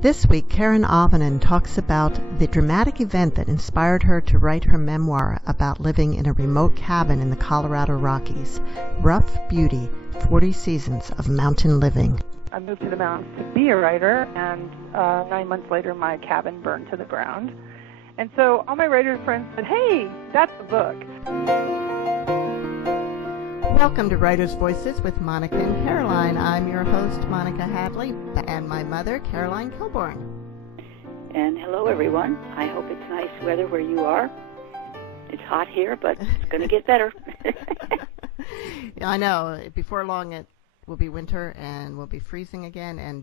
This week, Karen Auvinen talks about the dramatic event that inspired her to write her memoir about living in a remote cabin in the Colorado Rockies, Rough Beauty, 40 Seasons of Mountain Living. I moved to the mountains to be a writer, and 9 months later, my cabin burned to the ground. And so all my writer friends said, "Hey, that's a book." Welcome to Writers' Voices with Monica and Caroline. I'm your host, Monica Hadley, and my mother, Caroline Kilborn. And hello, everyone. I hope it's nice weather where you are. It's hot here, but it's going to get better. I know. Before long, it will be winter, and we'll be freezing again, and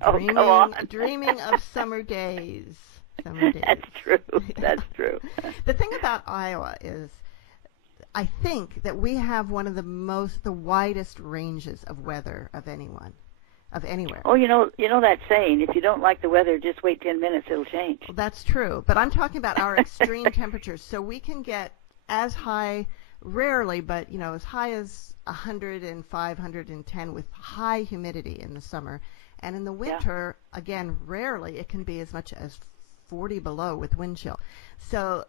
dreaming of summer days. That's true. That's true. The thing about Iowa is, I think that we have one of the widest ranges of weather of anywhere. Oh, you know that saying, if you don't like the weather, just wait 10 minutes, it'll change. Well, that's true, but I'm talking about our extreme temperatures. So we can get as high, rarely, but as high as 105, 110 with high humidity in the summer. And in the winter, again, rarely, it can be as much as 40 below with wind chill. So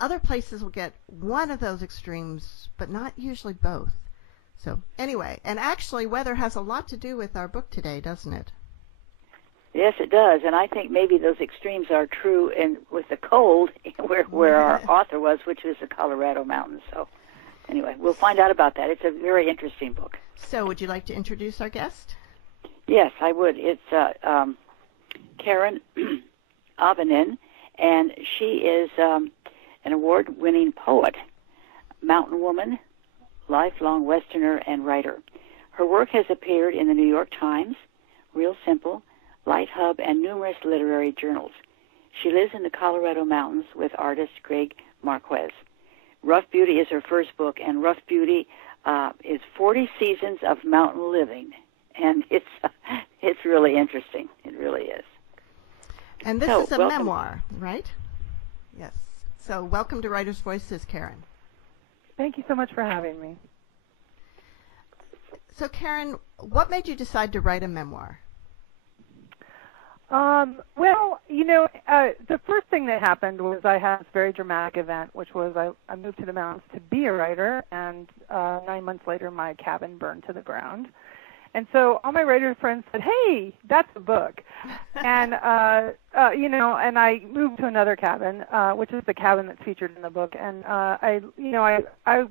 other places will get one of those extremes, but not usually both. So anyway, and actually weather has a lot to do with our book today, doesn't it? Yes, it does. And I think maybe those extremes are true with the cold, where our author was, which is the Colorado mountains. So anyway, we'll find out about that. It's a very interesting book. So would you like to introduce our guest? Yes, I would. It's Karen Auvinen, and she is an award-winning poet, mountain woman, lifelong Westerner, and writer. Her work has appeared in the New York Times, Real Simple, Light Hub, and numerous literary journals. She lives in the Colorado mountains with artist Greg Marquez. Rough Beauty is her first book, and Rough Beauty is 40 Seasons of Mountain Living, and it's really interesting. It really is. And this is a memoir, right? Yes. So welcome to Writers' Voices, Karen. Thank you so much for having me. So, Karen, what made you decide to write a memoir? The first thing that happened was I had this very dramatic event, which was I moved to the mountains to be a writer, and 9 months later, my cabin burned to the ground. And so all my writer friends said, "Hey, that's a book." And, and I moved to another cabin, which is the cabin that's featured in the book. And, I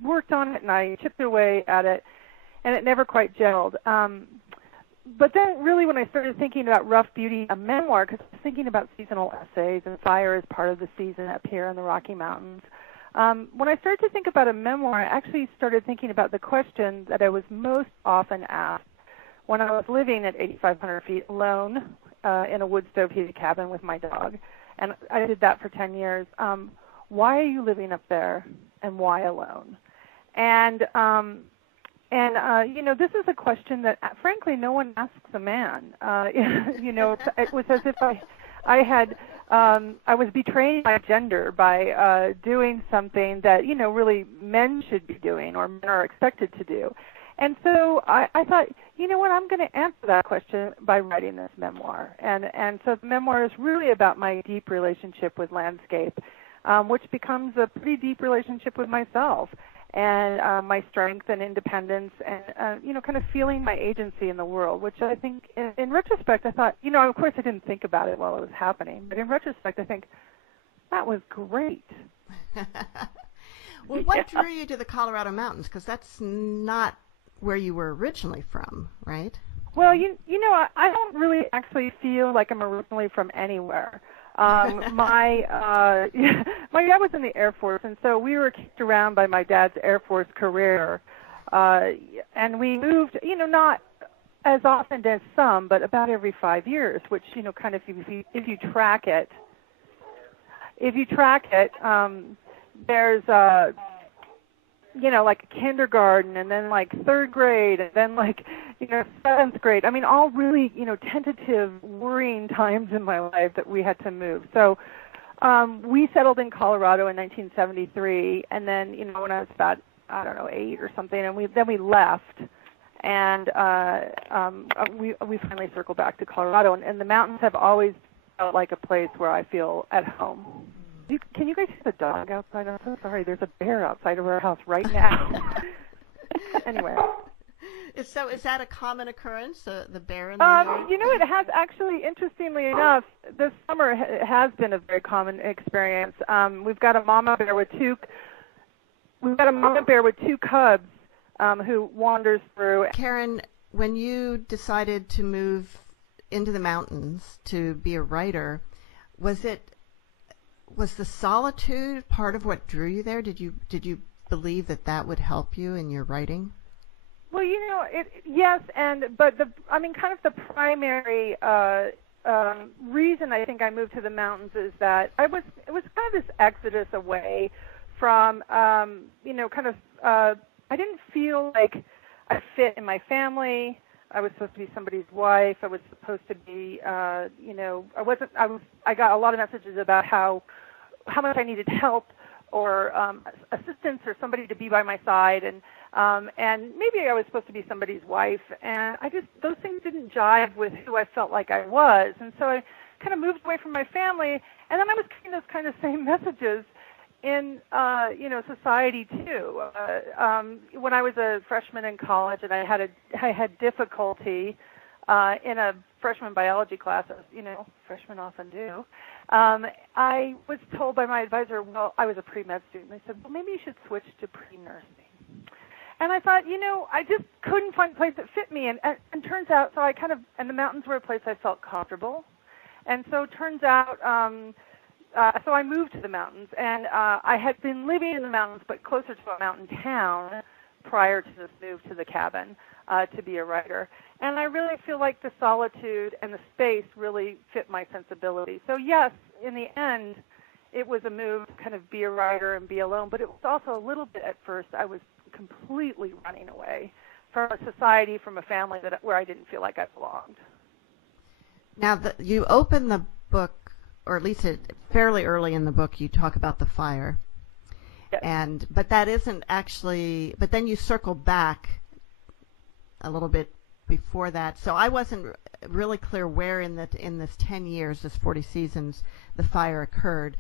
worked on it and I chipped away at it, and it never quite gelled. But then really when I started thinking about Rough Beauty, a memoir, because I was thinking about seasonal essays and fire as part of the season up here in the Rocky Mountains, when I started to think about a memoir, I actually started thinking about the question that I was most often asked when I was living at 8,500 feet alone in a wood stove heated cabin with my dog. And I did that for 10 years. Why are you living up there, and why alone? And this is a question that, frankly, no one asks a man. It was as if I was betraying my gender by doing something that, really men should be doing or men are expected to do. And so I thought, I'm going to answer that question by writing this memoir. And so the memoir is really about my deep relationship with landscape, which becomes a pretty deep relationship with myself and my strength and independence and, kind of feeling my agency in the world, which I think in retrospect I thought, of course I didn't think about it while it was happening, but in retrospect I think that was great. Well, what drew you to the Colorado mountains? Because that's not where you were originally from, right? Well, I don't really actually feel like I'm originally from anywhere. My dad was in the Air Force, and so we were kicked around by my dad's Air Force career, and we moved, not as often as some, but about every 5 years, which, kind of if you track it, there's like kindergarten and then like third grade and then like, seventh grade. I mean, all really, tentative, worrying times in my life that we had to move. So we settled in Colorado in 1973. And then, when I was about, 8 or something, and then we left. And we finally circled back to Colorado, and the mountains have always felt like a place where I feel at home. Can you guys hear the dog outside? I'm so sorry. There's a bear outside of our house right now. Anyway. So is that a common occurrence, the bear in the yard? It has actually, interestingly enough, this summer has been a very common experience. We've got a mama bear with two cubs who wanders through. Karen, when you decided to move into the mountains to be a writer, was the solitude part of what drew you there? Did you believe that would help you in your writing? Well, yes, but the primary reason I think I moved to the mountains is that it was kind of this exodus away from, I didn't feel like I fit in my family. I was supposed to be somebody's wife. I was supposed to be, I got a lot of messages about how much I needed help or assistance or somebody to be by my side, and maybe I was supposed to be somebody's wife, and those things didn't jive with who I felt like I was, and so I kind of moved away from my family, and then I was getting those kind of same messages in society too. When I was a freshman in college, and I had difficulty in a freshman biology class, as freshmen often do. I was told by my advisor, well, I was a pre-med student. They said, well, maybe you should switch to pre-nursing. And I thought, I just couldn't find a place that fit me. And turns out, and the mountains were a place I felt comfortable. And so it turns out, so I moved to the mountains. And I had been living in the mountains, but closer to a mountain town prior to this move to the cabin to be a writer. And I really feel like the solitude and the space really fit my sensibility. So yes, in the end, it was a move to kind of be a writer and be alone, but it was also a little bit at first I was completely running away from a society, from a family where I didn't feel like I belonged. Now, you open the book, or at least fairly early in the book, you talk about the fire. Yes. But that isn't actually, but then you circle back a little bit before that. So I wasn't really clear where in this 10 years, this 40 seasons, the fire occurred.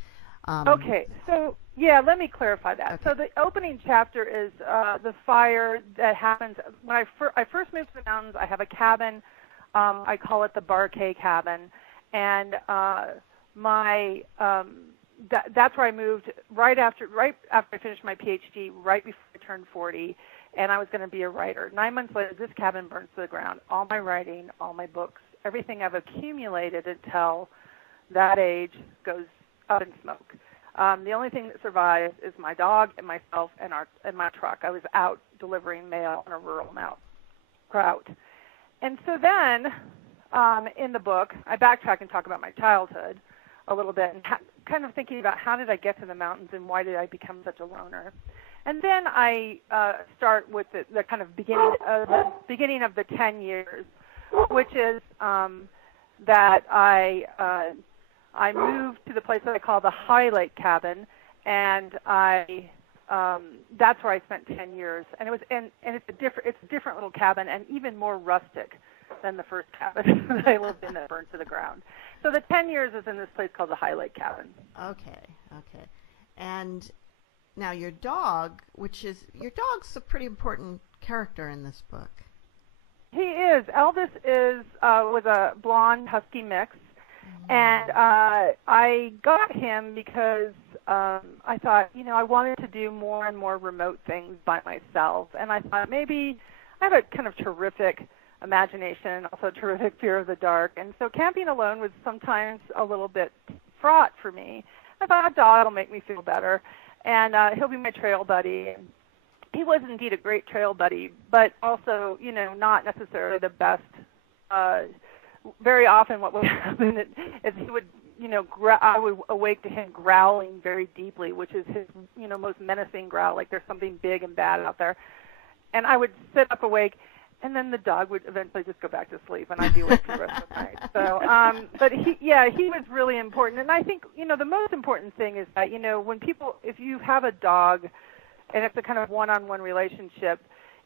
Okay, so yeah, let me clarify that. Okay. So the opening chapter is the fire that happens when I first moved to the mountains. I have a cabin. I call it the Barquet cabin, and that's where I moved right after I finished my PhD, right before I turned 40, and I was going to be a writer. 9 months later, this cabin burns to the ground. All my writing, all my books, everything I've accumulated until that age goes up in smoke. The only thing that survives is my dog and myself and my truck. I was out delivering mail on a rural route. And so then, in the book, I backtrack and talk about my childhood a little bit, and kind of thinking about how did I get to the mountains and why did I become such a loner. And then I start with the kind of beginning of the 10 years, which is that I moved to the place that I call the Highlight Cabin, and that's where I spent 10 years. And it's a different little cabin, and even more rustic than the first cabin that I lived in that burned to the ground. So the 10 years is in this place called the Highlight Cabin. Okay. And now your dog's a pretty important character in this book. He is. Elvis was a blonde husky mix, and I got him because I thought, I wanted to do more and more remote things by myself, and I thought maybe I have a kind of terrific imagination, also terrific fear of the dark, and so camping alone was sometimes a little bit fraught for me. I thought a dog will make me feel better, and he'll be my trail buddy. He was indeed a great trail buddy, but also, not necessarily the best. Very often what would happen is he would, I would awake to him growling very deeply, which is his, most menacing growl, like there's something big and bad out there. And I would sit up awake, and then the dog would eventually just go back to sleep, and I'd be awake for the rest of the night. So, but he was really important. And I think, the most important thing is that, if you have a dog, and it's a kind of one-on-one relationship,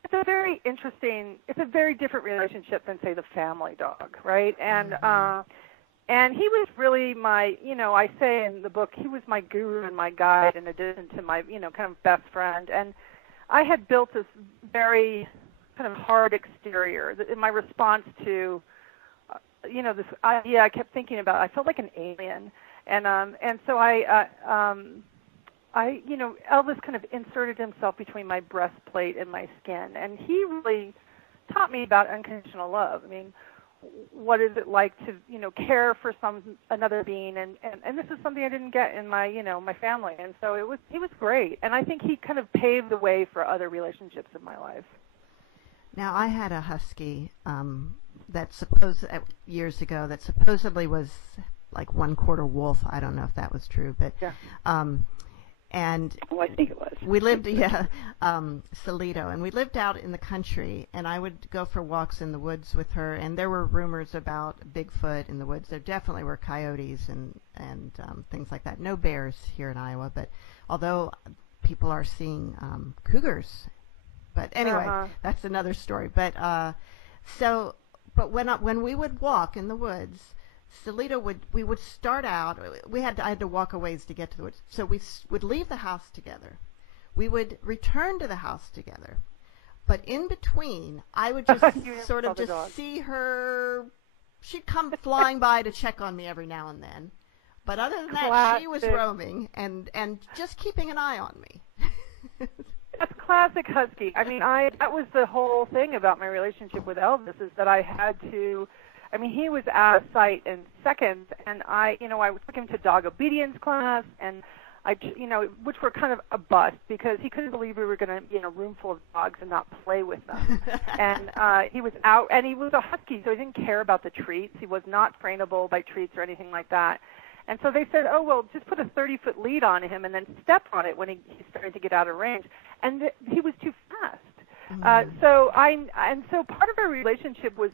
it's a very interesting, it's a very different relationship than, say, the family dog, right? And he was really my, I say in the book, he was my guru and my guide in addition to my, kind of best friend. And I had built this very kind of hard exterior in my response to, this idea I kept thinking about. I felt like an alien. And so Elvis kind of inserted himself between my breastplate and my skin. And he really taught me about unconditional love. I mean, what is it like to, care for another being? And this is something I didn't get in my, my family. And so he was great. And I think he kind of paved the way for other relationships in my life. Now, I had a husky years ago that supposedly was like 1/4 wolf. I don't know if that was true, but yeah. And I think it was. We lived, Salito, and we lived out in the country, and I would go for walks in the woods with her, and there were rumors about Bigfoot in the woods. There definitely were coyotes and things like that. No bears here in Iowa, but although people are seeing cougars. But anyway, that's another story. But when we would walk in the woods, Salito we would start out. I had to walk a ways to get to the woods. So we would leave the house together. We would return to the house together. But in between, I would just sort of just see her. She'd come flying by to check on me every now and then. But other than that, she was roaming and just keeping an eye on me. That's classic husky. I mean, that was the whole thing about my relationship with Elvis, is that I had to. I mean, he was out of sight in seconds, and I took him to dog obedience class, and which were kind of a bust because he couldn't believe we were going to be in a room full of dogs and not play with them. And he was out, and he was a husky, so he didn't care about the treats. He was not trainable by treats or anything like that. And so they said, oh, well, just put a 30-foot lead on him and then step on it when he started to get out of range. And he was too fast. So part of our relationship was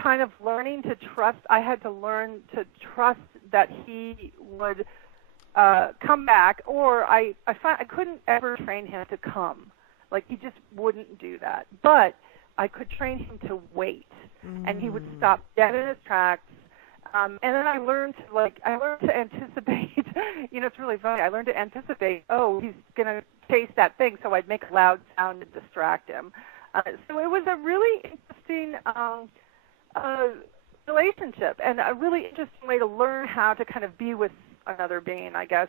kind of learning to trust. I had to learn to trust that he would come back, or I couldn't ever train him to come. Like, he just wouldn't do that. But I could train him to wait, and he would stop dead in his tracks. And then I learned to anticipate. It's really funny. I learned to anticipate. Oh, he's gonna chase that thing, so I'd make a loud sound to distract him. So it was a really interesting relationship, and a really interesting way to learn how to kind of be with another being, I guess.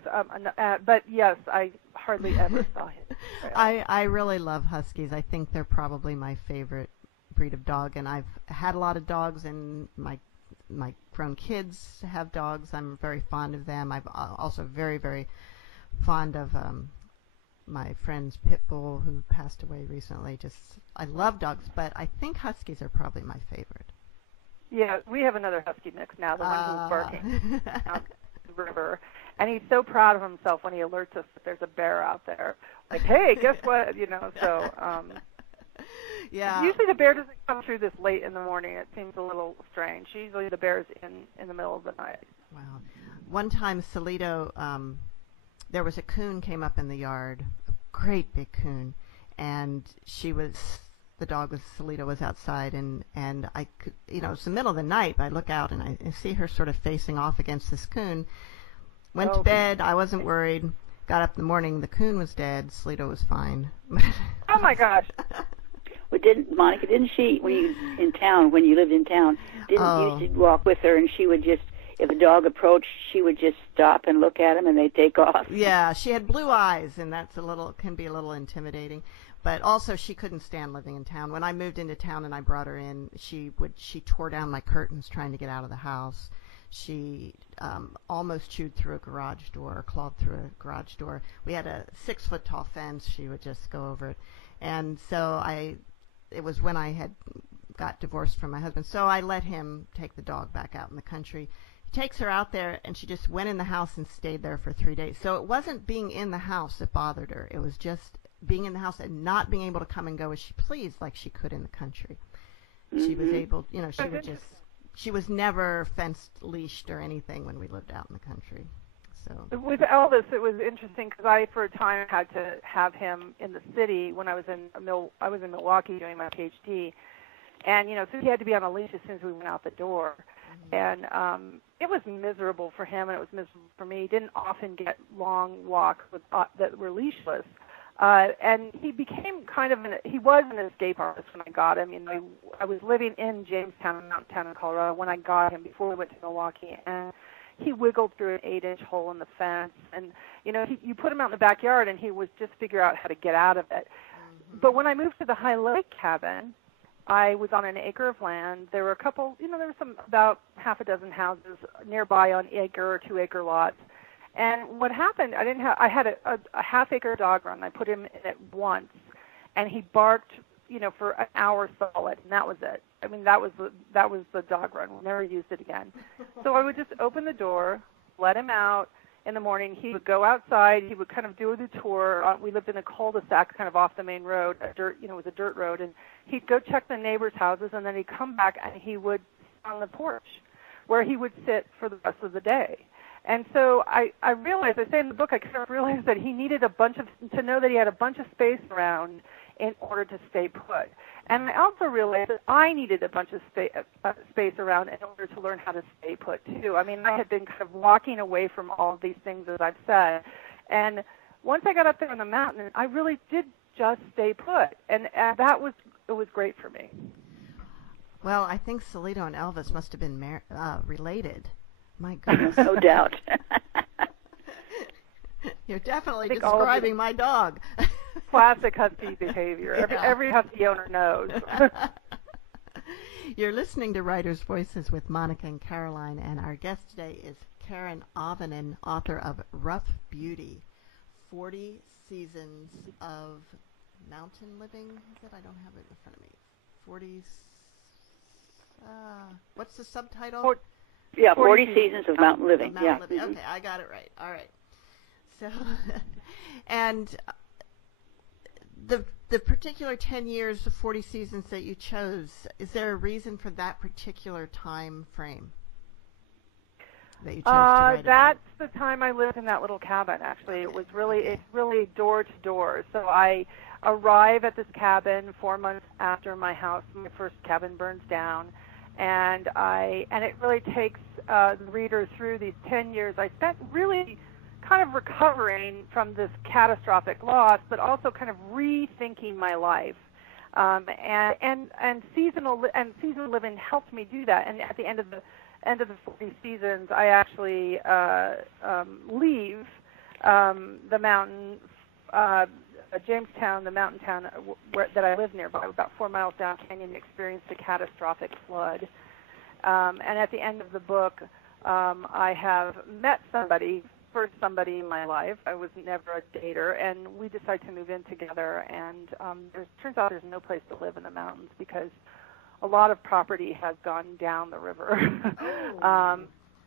But yes, I hardly ever saw him. I really love huskies. I think they're probably my favorite breed of dog, and I've had a lot of dogs, and my grown kids have dogs. I'm very fond of them. I'm also very, very fond of my friend's pit bull who passed away recently. I love dogs, but I think huskies are probably my favorite. Yeah, we have another husky mix now, the one who's barking out the river. And he's so proud of himself when he alerts us that there's a bear out there. Like, hey, guess what? Yeah. Usually the bear doesn't come through this late in the morning. It seems a little strange. Usually the bear's in the middle of the night. Wow. One time, Salito, there was a coon came up in the yard, a great big coon, and the dog Salito was outside, and I could, it's the middle of the night, but I look out and I see her sort of facing off against this coon. Went to bed. I wasn't worried. Got up in the morning. The coon was dead. Salito was fine. Oh my gosh. Well, Monica, didn't she, when you lived in town, you used to walk with her, and she would just, if a dog approached, she would just stop and look at him, and they'd take off? Yeah, she had blue eyes, and can be a little intimidating. But also, she couldn't stand living in town. When I moved into town and I brought her in, she tore down my curtains trying to get out of the house. She almost chewed through a garage door, or clawed through a garage door. We had a 6-foot-tall fence. She would just go over it. And so it was when I had got divorced from my husband. So I let him take the dog back out in the country. He takes her out there, and she just went in the house and stayed there for 3 days. So it wasn't being in the house that bothered her. It was just being in the house and not being able to come and go as she pleased like she could in the country. Mm-hmm. She was able, she was never fenced, leashed, or anything when we lived out in the country. So with Elvis, it was interesting because I, for a time, had to have him in the city when I was in Milwaukee doing my PhD, and so he had to be on a leash as soon as we went out the door, and it was miserable for him, and it was miserable for me. He didn't often get long walks that were leashless. And he became he was an escape artist when I got him. I was living in Jamestown, Mountain Town in Colorado when I got him before we went to Milwaukee, and he wiggled through an 8-inch hole in the fence. And, you put him out in the backyard and he would just figure out how to get out of it. Mm-hmm. But when I moved to the High Lake cabin, I was on an acre of land. There were there were about half a dozen houses nearby on acre or 2-acre lots. And what happened, I had a half-acre dog run. I put him in it once, and he barked, for an hour solid, and that was it. I mean, that was the dog run. We never used it again. So I would just open the door, let him out. In the morning, he would go outside. He would kind of do the tour. We lived in a cul-de-sac, kind of off the main road. It was a dirt road, and he'd go check the neighbors' houses, and then he'd come back, and he would sit on the porch, where he would sit for the rest of the day. And so I realized, I say in the book, I kind of realized that he needed to know that he had a bunch of space around in order to stay put. And I also realized that I needed a bunch of space around in order to learn how to stay put, too. I mean, I had been kind of walking away from all of these things, as I've said. And once I got up there on the mountain, I really did just stay put. And it was great for me. Well, I think Salito and Elvis must have been related. My goodness. No doubt. You're definitely describing my dog. Classic husky behavior. Every husky owner knows. You're listening to Writers' Voices with Monica and Caroline, and our guest today is Karen Auvinen, author of Rough Beauty, 40 Seasons of Mountain Living. I don't have it in front of me. 40, what's the subtitle? 40 Seasons of Mountain Living. Living. Okay, I got it right. All right. So, and the particular 10 years, the 40 seasons that you chose, is there a reason for that particular time frame that you chose to write That's the time I lived in that little cabin, actually. Okay. It's really door to door. So I arrive at this cabin 4 months after my first cabin burns down. And it really takes the reader through these 10 years I spent really kind of recovering from this catastrophic loss, but also kind of rethinking my life. And seasonal living helped me do that. And at the end of the 40 seasons, I actually leave the mountain. Jamestown, the mountain town that I live nearby, about 4 miles down canyon, experienced a catastrophic flood. And at the end of the book, I have met somebody in my life. I was never a dater, and we decided to move in together. And turns out there's no place to live in the mountains because a lot of property has gone down the river. Oh.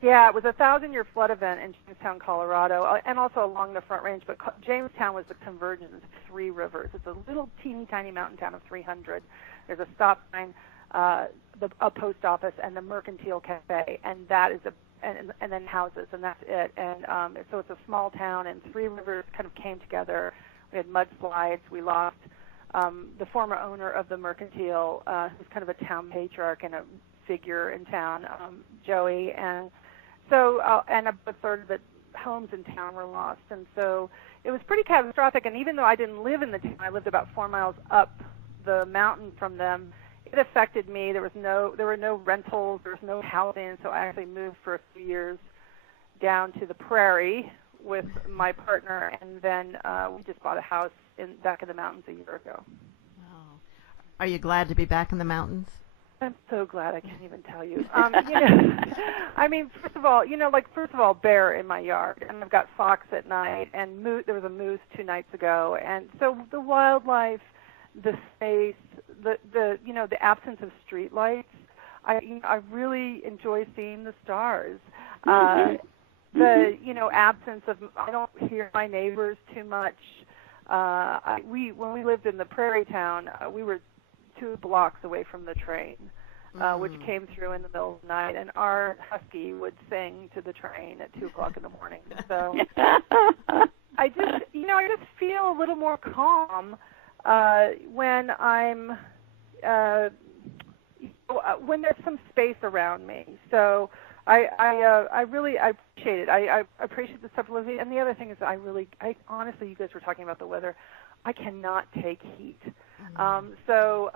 Yeah, it was a 1,000-year flood event in Jamestown, Colorado, and also along the Front Range. But Jamestown was the convergence of 3 rivers. It's a little teeny tiny mountain town of 300. There's a stop sign, a post office, and the Mercantile Cafe, and that is and then houses, and that's it. And so it's a small town, and 3 rivers kind of came together. We had mudslides. We lost the former owner of the Mercantile, who's kind of a town patriarch and a figure in town, Joey, and so and a third of the homes in town were lost. And so it was pretty catastrophic. And even though I didn't live in the town, I lived about 4 miles up the mountain from them. It affected me. There were no rentals. There was no housing. So I actually moved for a few years down to the prairie with my partner, and then we just bought a house back in the mountains a year ago. Wow. Are you glad to be back in the mountains? I'm so glad. I can't even tell you. I mean, first of all, bear in my yard, and I've got fox at night, and there was a moose 2 nights ago, and so the wildlife, the space, the absence of street lights. I really enjoy seeing the stars. The absence of, I don't hear my neighbors too much. When we lived in the prairie town, we were 2 blocks away from the train. which came through in the middle of the night, and our husky would sing to the train at 2 o'clock in the morning. So I just feel a little more calm when I'm when there's some space around me. So I really appreciate it. I appreciate the stuff living. And the other thing is, I honestly, you guys were talking about the weather. I cannot take heat. So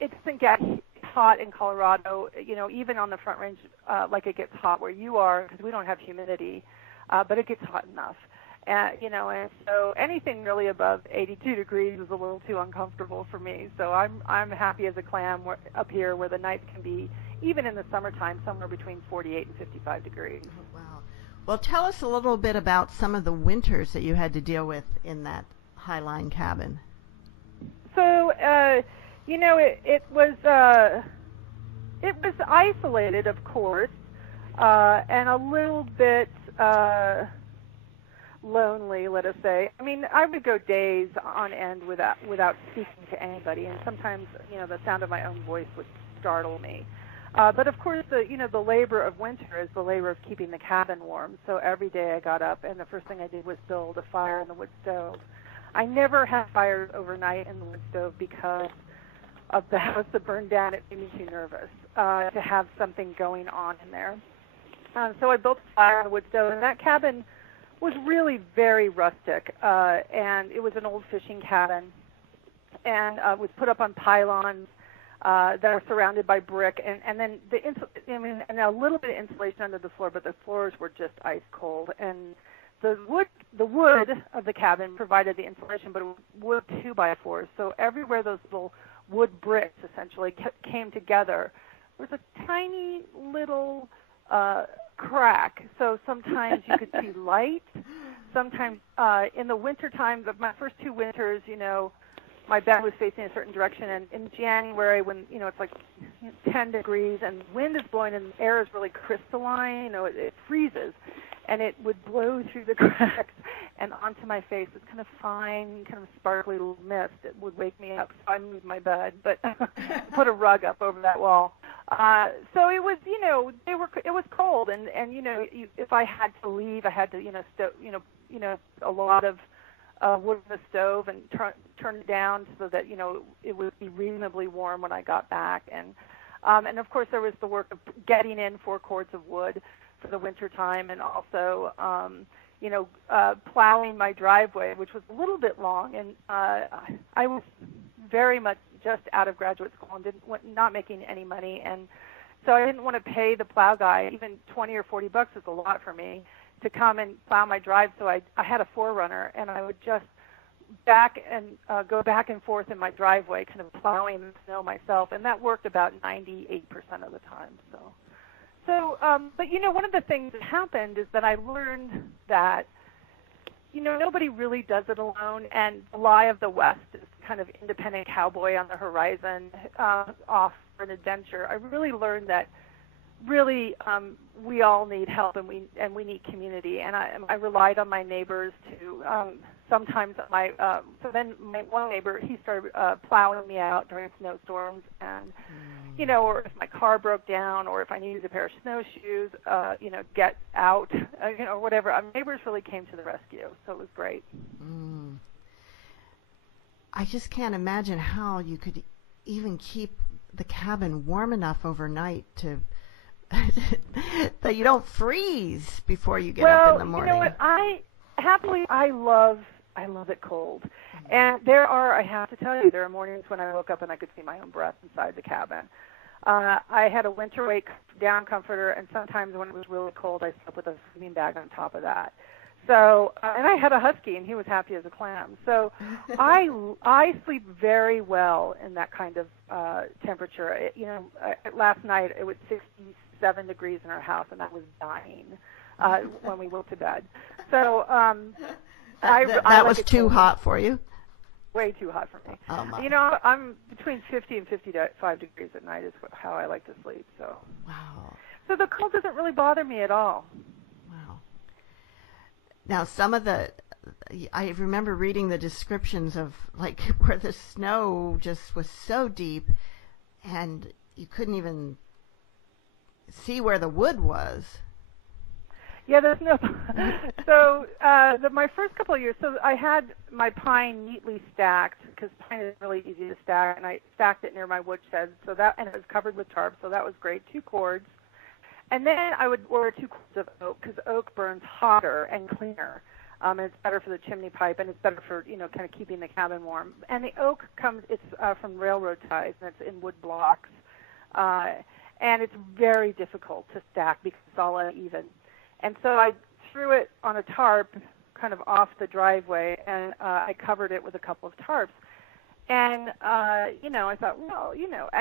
it doesn't get hot in Colorado. Even on the Front Range, like it gets hot where you are, because we don't have humidity, but it gets hot enough. And so anything really above 82 degrees is a little too uncomfortable for me. So I'm happy as a clam up here, where the nights can be, even in the summertime, somewhere between 48 and 55 degrees. Oh, wow. Well, tell us a little bit about some of the winters that you had to deal with in that Highline cabin. So, it was isolated, of course, and a little bit lonely, let us say. I mean, I would go days on end without speaking to anybody, and sometimes, the sound of my own voice would startle me. But of course, the labor of winter is the labor of keeping the cabin warm. So every day I got up, and the first thing I did was build a fire in the wood stove. I never had fires overnight in the wood stove because of the house that burned down. It made me too nervous to have something going on in there. So I built a fire in the wood stove, and that cabin was really very rustic, and it was an old fishing cabin, and was put up on pylons that are surrounded by brick, and then and a little bit of insulation under the floor, but the floors were just ice cold. And the wood of the cabin provided the insulation, but it was wood 2x4s. So everywhere those little wood bricks essentially came together, there was a tiny little crack. So sometimes you could see light. Sometimes in the wintertime, my first 2 winters, my bed was facing a certain direction, and in January, when it's like 10 degrees and wind is blowing and the air is really crystalline, it freezes, and it would blow through the cracks and onto my face. It's kind of fine, kind of sparkly little mist. It would wake me up, so I moved my bed, but put a rug up over that wall. So it was, it was cold, and if I had to leave, I had to, a lot of wood in the stove and turn it down so that it would be reasonably warm when I got back. And of course there was the work of getting in 4 cords of wood for the winter time, and also plowing my driveway, which was a little bit long. And I was very much just out of graduate school and not making any money, and so I didn't want to pay the plow guy. Even $20 or $40 is a lot for me to come and plow my drive. So I had a 4Runner, and I would just go back and forth in my driveway, kind of plowing the snow myself, and that worked about 98% of the time. But one of the things that happened is that I learned that nobody really does it alone, and the lie of the West is kind of independent cowboy on the horizon, off for an adventure. I really learned that really we all need help, and we need community. And I relied on my neighbors to sometimes so then my one neighbor, he started plowing me out during snowstorms, and or if my car broke down, or if I needed a pair of snowshoes, get out, whatever. Neighbors really came to the rescue, so it was great. I just can't imagine how you could even keep the cabin warm enough overnight to that you don't freeze before you get up in the morning. You know what? I love it cold. And I have to tell you, there are mornings when I woke up and I could see my own breath inside the cabin. I had a winter weight down comforter, and sometimes when it was really cold, I slept with a sleeping bag on top of that. So, and I had a husky, and he was happy as a clam. So, I sleep very well in that kind of temperature. Last night it was 67 degrees in our house, and I was dying when we went to bed. So, that was too hot for you? Way too hot for me. Oh my. I'm between 50 and 55 degrees at night is how I like to sleep. So. Wow. So the cold doesn't really bother me at all. Wow. Now, I remember reading the descriptions of like where the snow just was so deep, and you couldn't even see where the wood was. Yeah, there's no. So my first couple of years, so I had my pine neatly stacked because pine is really easy to stack, and I stacked it near my woodshed. So that, and it was covered with tarp, so that was great. 2 cords, and then I would order 2 cords of oak because oak burns hotter and cleaner, and it's better for the chimney pipe, and it's better for kind of keeping the cabin warm. And the oak it's from railroad ties, and it's in wood blocks, and it's very difficult to stack because it's all uneven. And so I threw it on a tarp kind of off the driveway, and I covered it with a couple of tarps. And, I thought, well,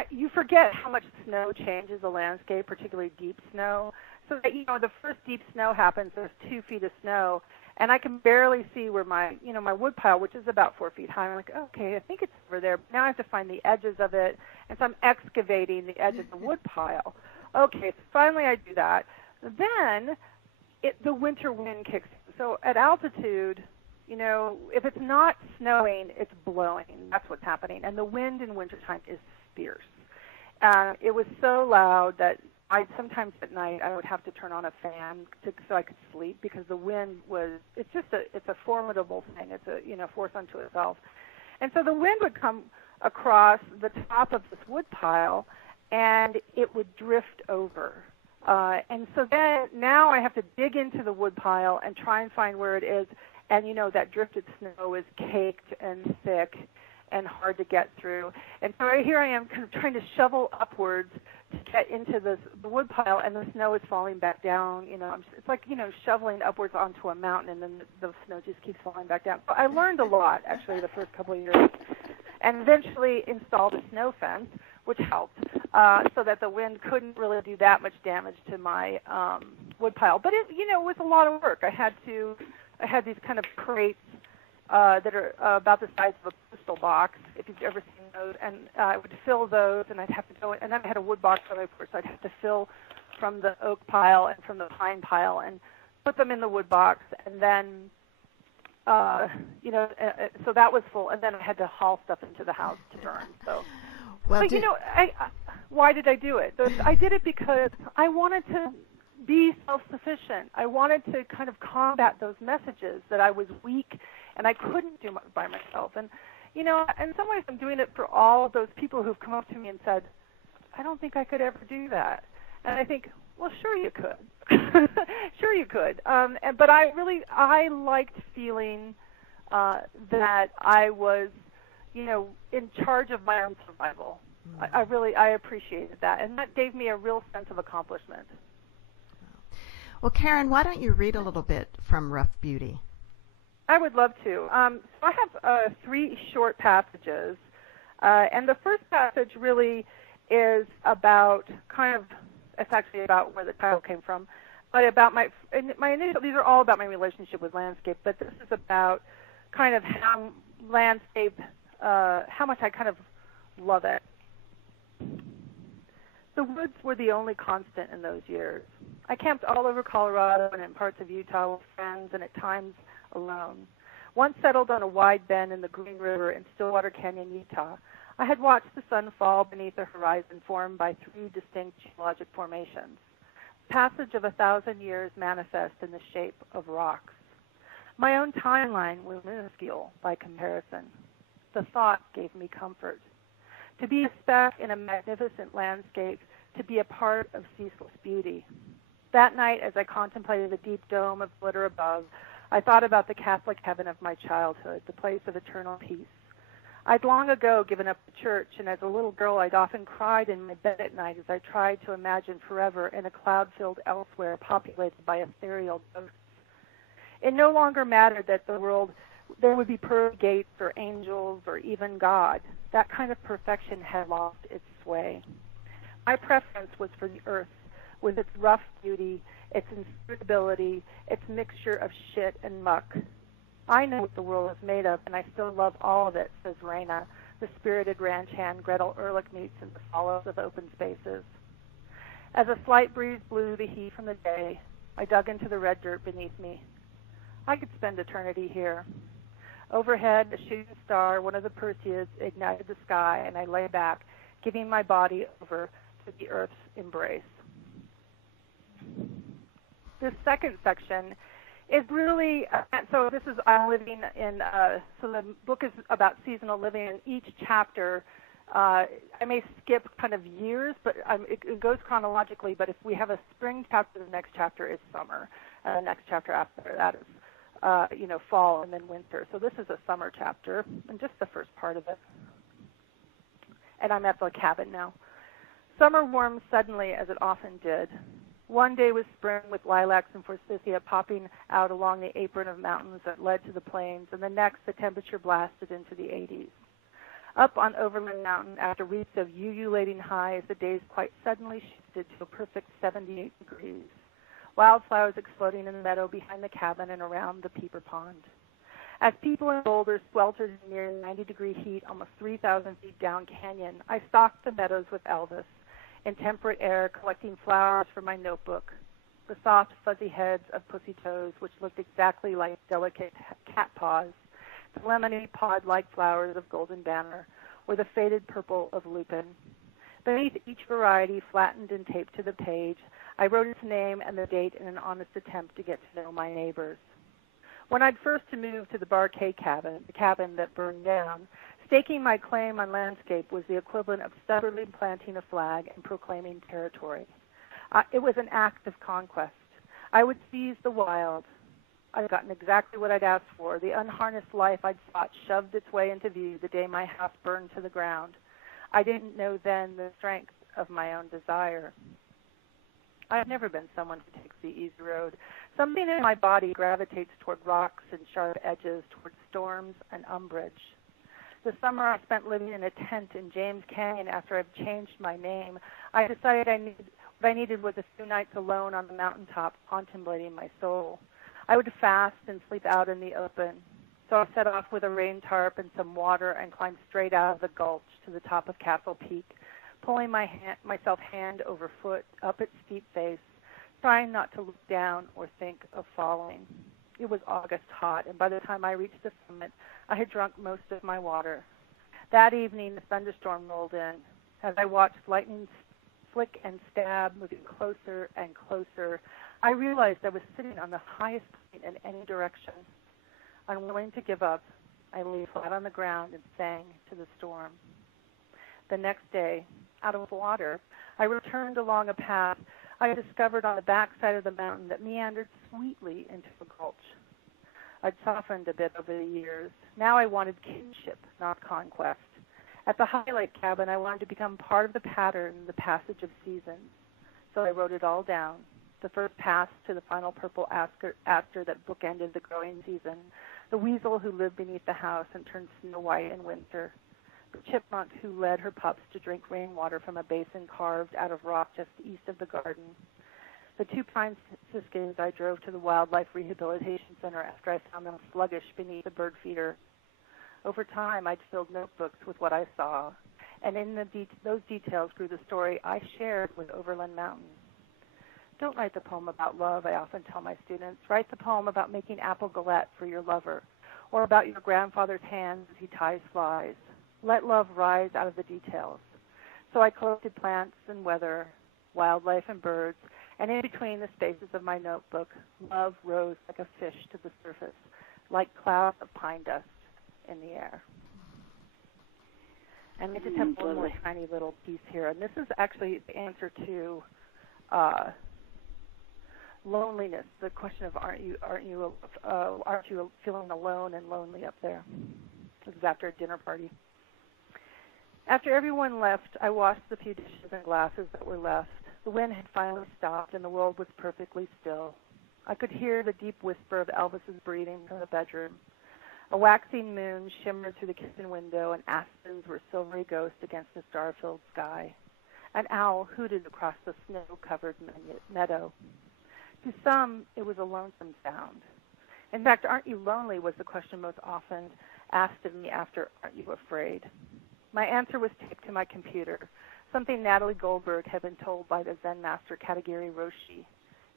you forget how much snow changes the landscape, particularly deep snow. So that, the first deep snow happens, there's 2 feet of snow, and I can barely see where my wood pile, which is about 4 feet high. I'm like, okay, I think it's over there. Now I have to find the edges of it, and so I'm excavating the edge of the wood pile. Okay, so finally I do that. Then the winter wind kicks in. So at altitude, if it's not snowing, it's blowing. That's what's happening. And the wind in wintertime is fierce. It was so loud that sometimes at night I would have to turn on a fan so I could sleep because the wind it's a formidable thing. It's a force unto itself. And so the wind would come across the top of this wood pile and it would drift over. And so then now I have to dig into the wood pile and try and find where it is. And, that drifted snow is caked and thick and hard to get through. And so here I am kind of trying to shovel upwards to get into the wood pile, and the snow is falling back down. It's like, shoveling upwards onto a mountain, and then the snow just keeps falling back down. So I learned a lot, actually, the first couple of years, and eventually installed a snow fence, which helped, so that the wind couldn't really do that much damage to my wood pile. But it was a lot of work. I had these kind of crates that are about the size of a postal box, if you've ever seen those, and I would fill those, and I'd have to go, and then I had a wood box on my porch, so I'd have to fill from the oak pile and from the pine pile and put them in the wood box, and then so that was full, and then I had to haul stuff into the house to burn. So. Well, but why did I do it? I did it because I wanted to be self-sufficient. I wanted to kind of combat those messages that I was weak and I couldn't do it by myself. And in some ways, I'm doing it for all of those people who've come up to me and said, "I don't think I could ever do that." And I think, well, sure you could, sure you could. But I liked feeling that I was, in charge of my own survival. I appreciated that, and that gave me a real sense of accomplishment. Well, Karen, why don't you read a little bit from Rough Beauty? I would love to. So I have 3 short passages, and the first passage really is about it's actually about where the title came from, but about my initial, these are all about my relationship with landscape, but this is about kind of how landscape, how much I kind of love it. The woods were the only constant in those years. I camped all over Colorado and in parts of Utah with friends and at times alone. Once settled on a wide bend in the Green River in Stillwater Canyon, Utah, I had watched the sun fall beneath a horizon formed by 3 distinct geologic formations. The passage of 1,000 years manifest in the shape of rocks. My own timeline was minuscule by comparison. The thought gave me comfort. To be a speck in a magnificent landscape, to be a part of ceaseless beauty. That night, as I contemplated the deep dome of glitter above, I thought about the Catholic heaven of my childhood, the place of eternal peace. I'd long ago given up the church, and as a little girl I'd often cried in my bed at night as I tried to imagine forever in a cloud-filled elsewhere populated by ethereal ghosts. It no longer mattered that there would be pearly gates or angels or even God. That kind of perfection had lost its sway. My preference was for the earth, with its rough beauty, its inscrutability, its mixture of shit and muck. I know what the world is made of, and I still love all of it, says Raina, the spirited ranch hand Gretel Ehrlich meets in the solace of open spaces. As a slight breeze blew the heat from the day, I dug into the red dirt beneath me. I could spend eternity here. Overhead, a shooting star, one of the Perseids, ignited the sky, and I lay back, giving my body over to the earth's embrace. This second section is really, so this is, I'm living in, so the book is about seasonal living, and each chapter, I may skip kind of years, but it goes chronologically, but if we have a spring chapter, the next chapter is summer, and the next chapter after that is, fall and then winter. So this is a summer chapter, and just the first part of it. And I'm at the cabin now. Summer warmed suddenly, as it often did. One day was spring, with lilacs and forsythia popping out along the apron of mountains that led to the plains, and the next the temperature blasted into the 80s. Up on Overland Mountain, after weeks of ululating highs, the days quite suddenly shifted to a perfect 78 degrees. Wildflowers exploding in the meadow behind the cabin and around the peeper pond. As people in boulders sweltered in near 90-degree heat almost 3,000 feet down canyon, I stalked the meadows with Elvis, in temperate air, collecting flowers for my notebook, the soft, fuzzy heads of pussy toes, which looked exactly like delicate cat paws, the lemony pod-like flowers of golden banner, or the faded purple of lupin. Beneath each variety, flattened and taped to the page, I wrote its name and the date in an honest attempt to get to know my neighbors. When I'd first moved to the Bar K cabin, the cabin that burned down, staking my claim on landscape was the equivalent of stubbornly planting a flag and proclaiming territory. It was an act of conquest. I would seize the wild. I'd gotten exactly what I'd asked for. The unharnessed life I'd sought shoved its way into view the day my house burned to the ground. I didn't know then the strength of my own desire. I've never been someone who takes the easy road. Something in my body gravitates toward rocks and sharp edges, toward storms and umbrage. The summer I spent living in a tent in James Canyon after I'd changed my name, I decided what I needed was a few nights alone on the mountaintop, contemplating my soul. I would fast and sleep out in the open. So I set off with a rain tarp and some water and climbed straight out of the gulch to the top of Castle Peak, pulling myself hand over foot up its steep face, trying not to look down or think of falling. It was August hot, and by the time I reached the summit, I had drunk most of my water. That evening, the thunderstorm rolled in. As I watched lightning flick and stab moving closer and closer, I realized I was sitting on the highest point in any direction. Unwilling to give up, I lay flat on the ground and sang to the storm. The next day, out of water, I returned along a path I had discovered on the backside of the mountain that meandered sweetly into a gulch. I'd softened a bit over the years. Now I wanted kinship, not conquest. At the Highlight cabin, I wanted to become part of the pattern, the passage of seasons. So I wrote it all down. The first pass to the final purple aster that bookended the growing season, the weasel who lived beneath the house and turned snow white in winter, the chipmunk who led her pups to drink rainwater from a basin carved out of rock just east of the garden, the 2 pine siskins I drove to the Wildlife Rehabilitation Center after I found them sluggish beneath the bird feeder. Over time, I'd filled notebooks with what I saw, and in those details grew the story I shared with Overland Mountain. Don't write the poem about love, I often tell my students. Write the poem about making apple galette for your lover, or about your grandfather's hands as he ties flies. Let love rise out of the details. So I collected plants and weather, wildlife and birds, and in between the spaces of my notebook, love rose like a fish to the surface, like clouds of pine dust in the air. And I just have one more tiny little piece here, and this is actually the answer to loneliness. The question of aren't you feeling alone and lonely up there? This is after a dinner party. After everyone left, I washed the few dishes and glasses that were left. The wind had finally stopped, and the world was perfectly still. I could hear the deep whisper of Elvis's breathing from the bedroom. A waxing moon shimmered through the kitchen window, and aspens were silvery ghosts against the star-filled sky. An owl hooted across the snow-covered meadow. To some, it was a lonesome sound. In fact, aren't you lonely was the question most often asked of me after aren't you afraid? My answer was taped to my computer, something Natalie Goldberg had been told by the Zen master Katagiri Roshi.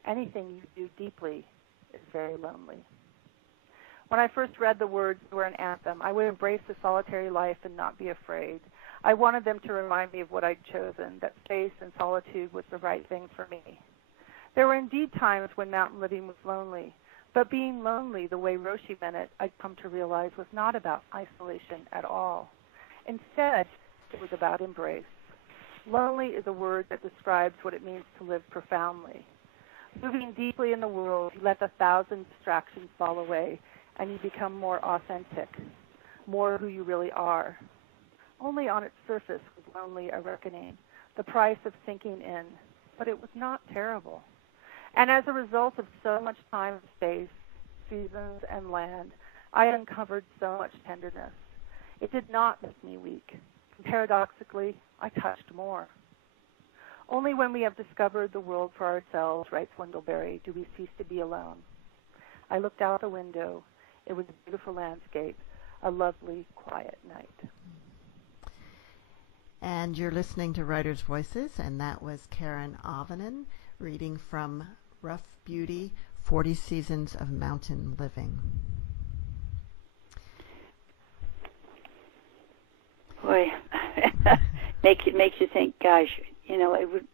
Anything you do deeply is very lonely. When I first read the words were an anthem, I would embrace the solitary life and not be afraid. I wanted them to remind me of what I'd chosen, that space and solitude was the right thing for me. There were indeed times when mountain living was lonely, but being lonely, the way Roshi meant it, I'd come to realize was not about isolation at all. Instead, it was about embrace. Lonely is a word that describes what it means to live profoundly. Moving deeply in the world, you let the thousand distractions fall away, and you become more authentic, more who you really are. Only on its surface was lonely a reckoning, the price of sinking in, but it was not terrible. And as a result of so much time and space, seasons and land, I uncovered so much tenderness. It did not make me weak. Paradoxically, I touched more. Only when we have discovered the world for ourselves, writes Wendell-Berry, do we cease to be alone. I looked out the window. It was a beautiful landscape, a lovely, quiet night. And you're listening to Writers' Voices, and that was Karen Auvinen reading from Rough Beauty, 40 Seasons of Mountain Living. Boy, makes you think. Gosh, it would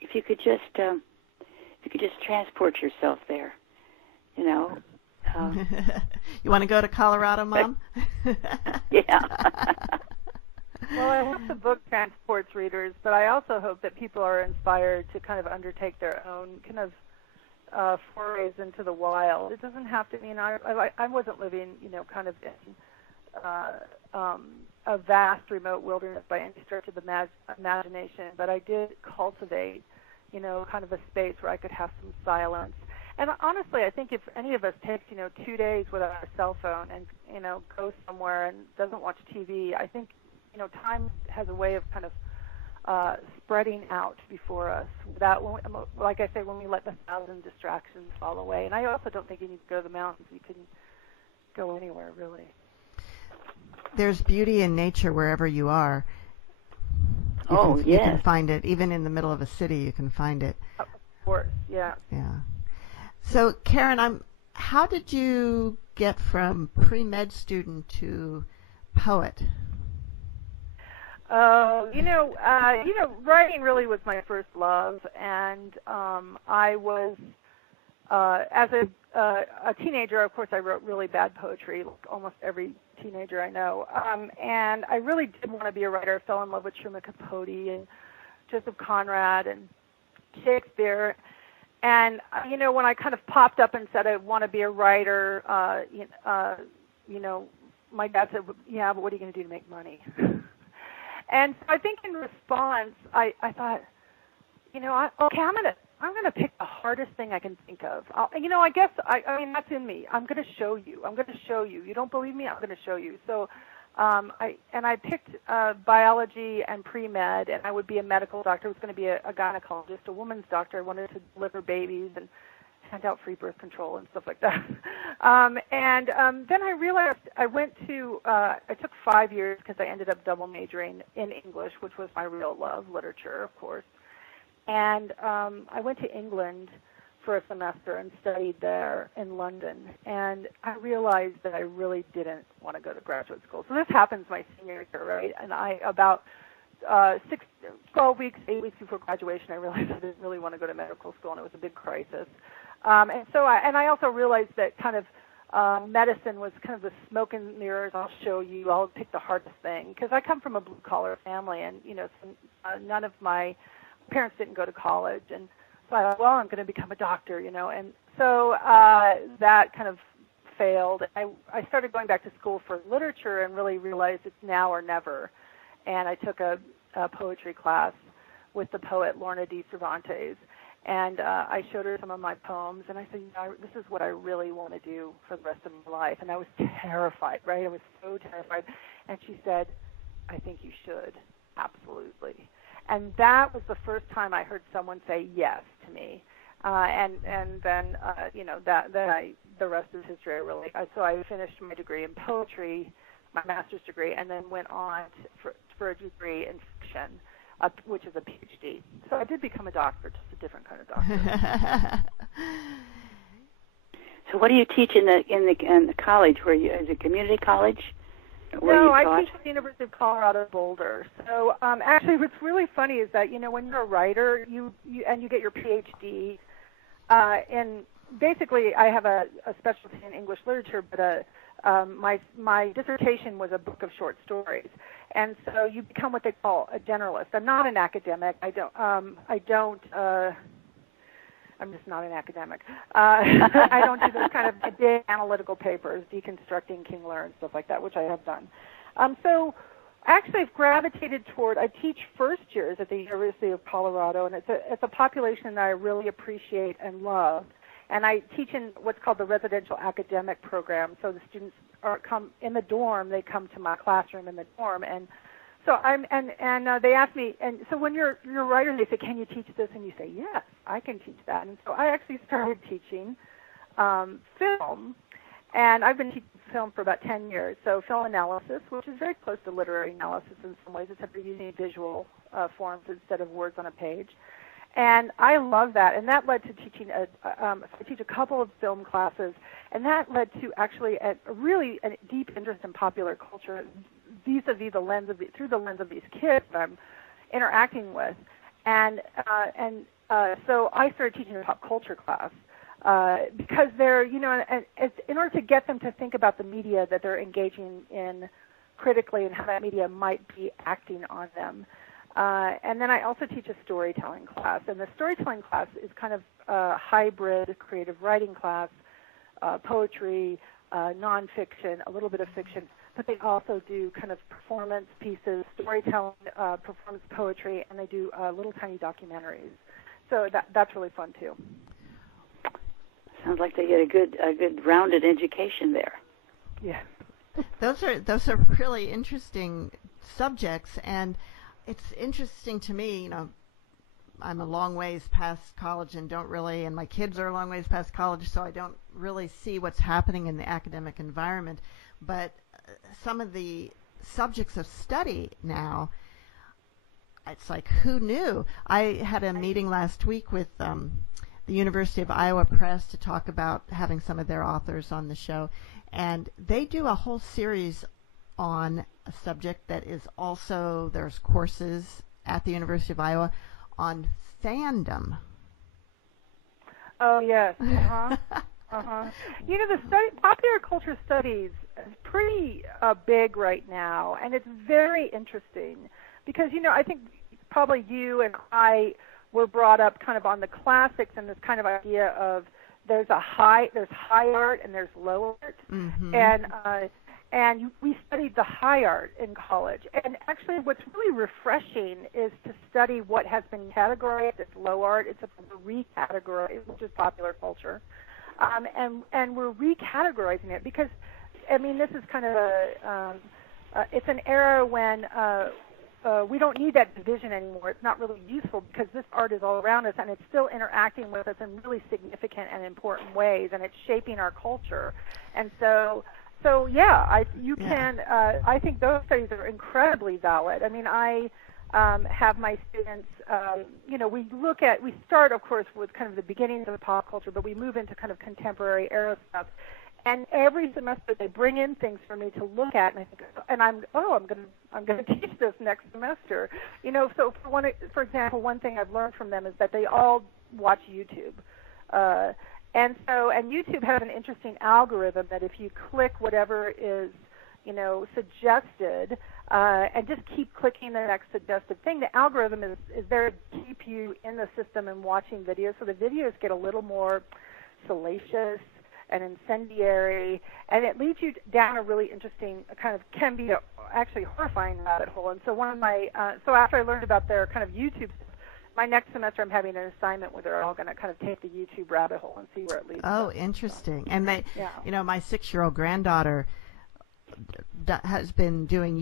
if you could just transport yourself there. You want to go to Colorado, Mom? Yeah. Well, I hope the book transports readers, but I also hope that people are inspired to kind of undertake their own kind of forays into the wild. It doesn't have to mean I wasn't living, kind of in a vast remote wilderness by any stretch of the imagination, but I did cultivate, kind of a space where I could have some silence. And honestly, I think if any of us takes, 2 days without a cell phone and, goes somewhere and doesn't watch TV, I think, time has a way of kind of spreading out before us without, like I say, when we let the thousand distractions fall away. And I also don't think you need to go to the mountains. You can go anywhere, really. There's beauty in nature wherever you are. You can find it. Even in the middle of a city, you can find it. Of course, yeah. Yeah. So, Karen, how did you get from pre-med student to poet? Writing really was my first love, and I was, as a teenager, of course, I wrote really bad poetry, like almost every teenager I know, and I really did want to be a writer. I fell in love with Truman Capote and Joseph Conrad and Shakespeare. And, when I kind of popped up and said I want to be a writer, my dad said, yeah, but what are you going to do to make money? And so I think in response, I thought, I'm going to pick the hardest thing I can think of. I guess, that's in me. I'm going to show you. You don't believe me? I'm going to show you. So I picked biology and pre-med, and I would be a medical doctor. I was going to be a gynecologist, a woman's doctor. I wanted to deliver babies and hand out free birth control and stuff like that. Then I realized I took 5 years because I ended up double majoring in English, which was my real love, literature, of course. And I went to England for a semester and studied there in London. And I realized that I really didn't want to go to graduate school. So this happens my senior year, right? And about 8 weeks before graduation, I realized I didn't really want to go to medical school, and it was a big crisis. I also realized that kind of medicine was kind of the smoke and mirrors. I'll show you. I'll pick the hardest thing, because I come from a blue-collar family, and none of my parents didn't go to college, and so I thought, well, I'm going to become a doctor, and so that kind of failed. I started going back to school for literature and really realized it's now or never, and I took a poetry class with the poet Lorna D. Cervantes, and I showed her some of my poems, and I said, this is what I really want to do for the rest of my life, and I was terrified, right? I was so terrified, and she said, I think you should, absolutely. And that was the first time I heard someone say yes to me, and then the rest is history. So I finished my degree in poetry, my master's degree, and then went on for a degree in fiction, which is a PhD. So I did become a doctor, just a different kind of doctor. So what do you teach in the college? Is it community college? No, I teach at the University of Colorado Boulder. So actually, what's really funny is that when you're a writer, you get your PhD, and basically I have a specialty in English literature, but my dissertation was a book of short stories, and so you become what they call a generalist. I'm not an academic. I'm just not an academic. I don't do those kind of big analytical papers, deconstructing King Lear and stuff like that, which I have done. So actually I've gravitated toward, I teach first years at the University of Colorado, and it's a population that I really appreciate and love. And I teach in what's called the residential academic program. So the students come in the dorm, they come to my classroom in the dorm, and so they ask me, and so when you're a writer, they say, can you teach this? And you say, yes, I can teach that. And so I actually started teaching film, and I've been teaching film for about 10 years. So film analysis, which is very close to literary analysis in some ways, except for using visual forms instead of words on a page. And I love that, and that led to teaching. I teach a couple of film classes, and that led to actually a deep interest in popular culture, vis-a-vis through the lens of these kids that I'm interacting with, and so I started teaching a pop culture class because they're and it's in order to get them to think about the media that they're engaging in critically and how that media might be acting on them. And then I also teach a storytelling class, and the storytelling class is kind of a hybrid creative writing class, poetry, nonfiction, a little bit of fiction, but they also do kind of performance pieces, storytelling, performance poetry, and they do little tiny documentaries. So that's really fun too. Sounds like they get a good rounded education there. Yeah. Those are really interesting subjects, and it's interesting to me, I'm a long ways past college and and my kids are a long ways past college, so I don't really see what's happening in the academic environment. But some of the subjects of study now, it's like, who knew? I had a meeting last week with the University of Iowa Press to talk about having some of their authors on the show, and they do a whole series on a subject that is also, there's courses at the University of Iowa on fandom. Oh, yes. Uh-huh. Uh-huh. The popular culture studies is pretty big right now, and it's very interesting because, I think probably you and I were brought up kind of on the classics and this kind of idea of there's high art and there's low art, mm-hmm. And we studied the high art in college. And actually what's really refreshing is to study what has been categorized as low art. It's a recategorized, which is popular culture. And we're recategorizing it because, this is kind of it's an era when we don't need that division anymore. It's not really useful because this art is all around us and it's still interacting with us in really significant and important ways, and it's shaping our culture. And so yeah, I think those studies are incredibly valid. I have my students, we start, of course, with kind of the beginnings of pop culture, but we move into kind of contemporary era stuff. And every semester they bring in things for me to look at, and I think, I'm going to teach this next semester. So for example, one thing I've learned from them is that they all watch YouTube. And YouTube has an interesting algorithm that if you click whatever is, suggested, and just keep clicking the next suggested thing, the algorithm is there to keep you in the system and watching videos. So the videos get a little more salacious and incendiary, and it leads you down a really interesting kind of, can be actually horrifying rabbit hole. And so one of my, so after I learned about their kind of YouTube stuff, my next semester I'm having an assignment where they're all going to kind of take the YouTube rabbit hole and see where it leads. Oh, interesting. And they, my 6-year-old granddaughter has been doing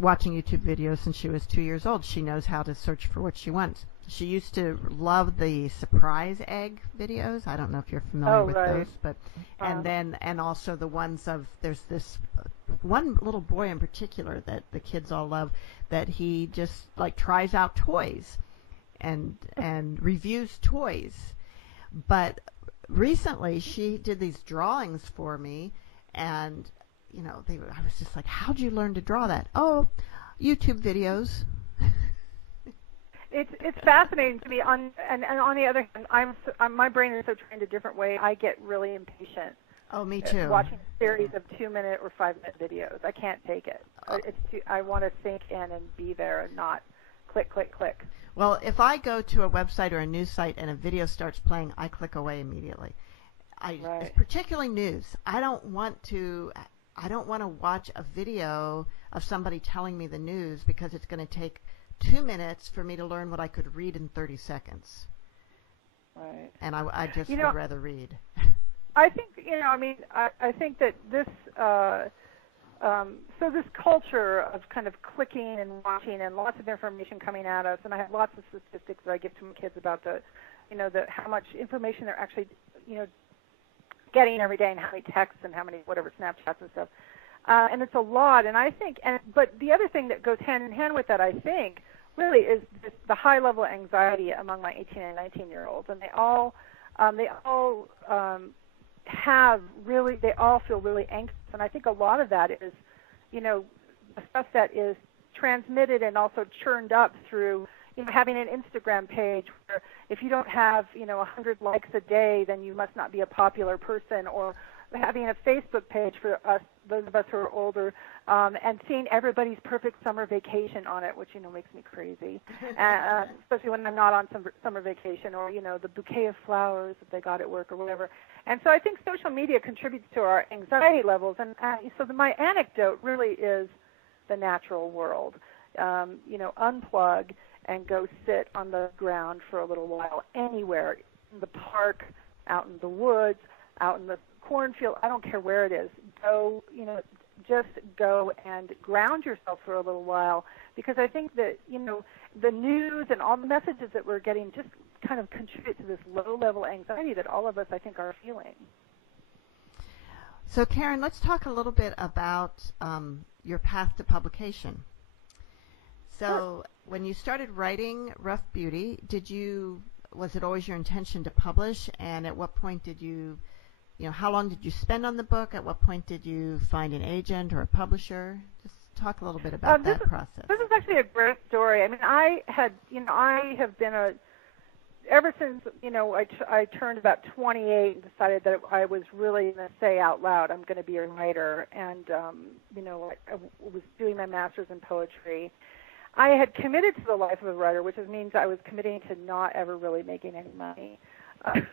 watching YouTube videos since she was 2 years old. She knows how to search for what she wants. She used to love the surprise egg videos. I don't know if you're familiar with those, but and also the ones of, there's this one little boy in particular that the kids all love, that he just like tries out toys and reviews toys. But recently she did these drawings for me, and I was just like, how'd you learn to draw that? Oh, YouTube videos. It's fascinating to me. And on the other hand, my brain is so trained a different way. I get really impatient. Oh, me too. Watching a series of 2-minute or 5-minute videos, I can't take it. I want to sink in and be there and not click, click, click. Well, if I go to a website or a news site and a video starts playing, I click away immediately. Right. Particularly news. I don't want to watch a video of somebody telling me the news because it's going to take 2 minutes for me to learn what I could read in 30 seconds. Right. And I just would rather read. I think, I think that this, so this culture of kind of clicking and watching and lots of information coming at us, and I have lots of statistics that I give to my kids about how much information they're actually, getting every day and how many texts and how many whatever Snapchats and stuff. And it's a lot, and I think, but the other thing that goes hand in hand with that, I think, really is the high level of anxiety among my 18 and 19-year-olds, and they all feel really anxious, and I think a lot of that is, the stuff that is transmitted and also churned up through, having an Instagram page where if you don't have, 100 likes a day, then you must not be a popular person, or having a Facebook page for us, those of us who are older, and seeing everybody's perfect summer vacation on it, which, makes me crazy, especially when I'm not on summer vacation, or, the bouquet of flowers that they got at work or whatever. And so I think social media contributes to our anxiety levels. And so my anecdote really is the natural world. Unplug and go sit on the ground for a little while anywhere, in the park, out in the woods, out in the cornfield, I don't care where it is. Go, just go and ground yourself for a little while, because I think that, the news and all the messages that we're getting just kind of contribute to this low-level anxiety that all of us, I think, are feeling. So, Karen, let's talk a little bit about your path to publication. So, Sure. When you started writing Rough Beauty, was it always your intention to publish? And at what point did you how long did you spend on the book? At what point did you find an agent or a publisher? Just talk a little bit about that process. This is actually a great story. I mean, I have been ever since, I turned about 28 and decided that I was really going to say out loud, I'm going to be a writer. And, I was doing my master's in poetry. I had committed to the life of a writer, which means I was committing to not ever really making any money. And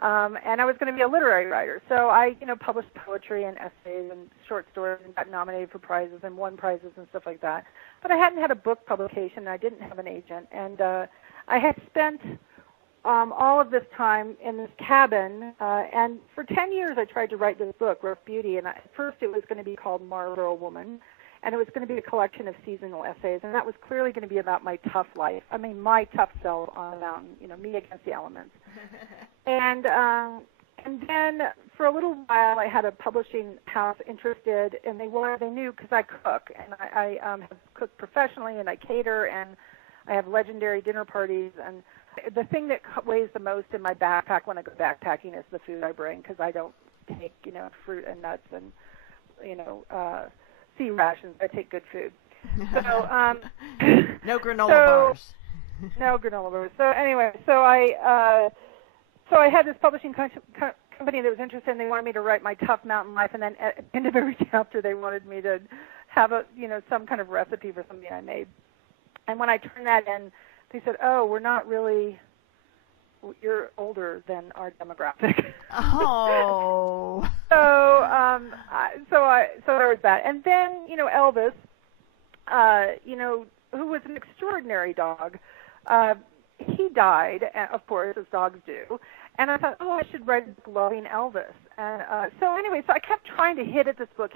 I was going to be a literary writer. So I, published poetry and essays and short stories and got nominated for prizes and won prizes and stuff like that. But I hadn't had a book publication, and I didn't have an agent. And I had spent all of this time in this cabin, and for 10 years I tried to write this book, Rough Beauty, and at first it was going to be called Marlboro Woman, and it was going to be a collection of seasonal essays, and that was clearly going to be about my tough life. I mean, my tough self on the mountain, me against the elements. And then for a little while I had a publishing house interested, and they knew because I cook, and I have cooked professionally, and I cater, and I have legendary dinner parties, and the thing that weighs the most in my backpack when I go backpacking is the food I bring, because I don't take, fruit and nuts and, sea rations. I take good food. So, no granola bars. No granola bars. So anyway, so I had this publishing company that was interested, and they wanted me to write my tough mountain life, and then at the end of every chapter they wanted me to have some kind of recipe for something I made. And when I turned that in, they said, "Oh, we're not really. You're older than our demographic." Oh. So there was that, and then Elvis, who was an extraordinary dog, he died, of course, as dogs do. And I thought, I should write a book loving Elvis. And so I kept trying to hit at this book.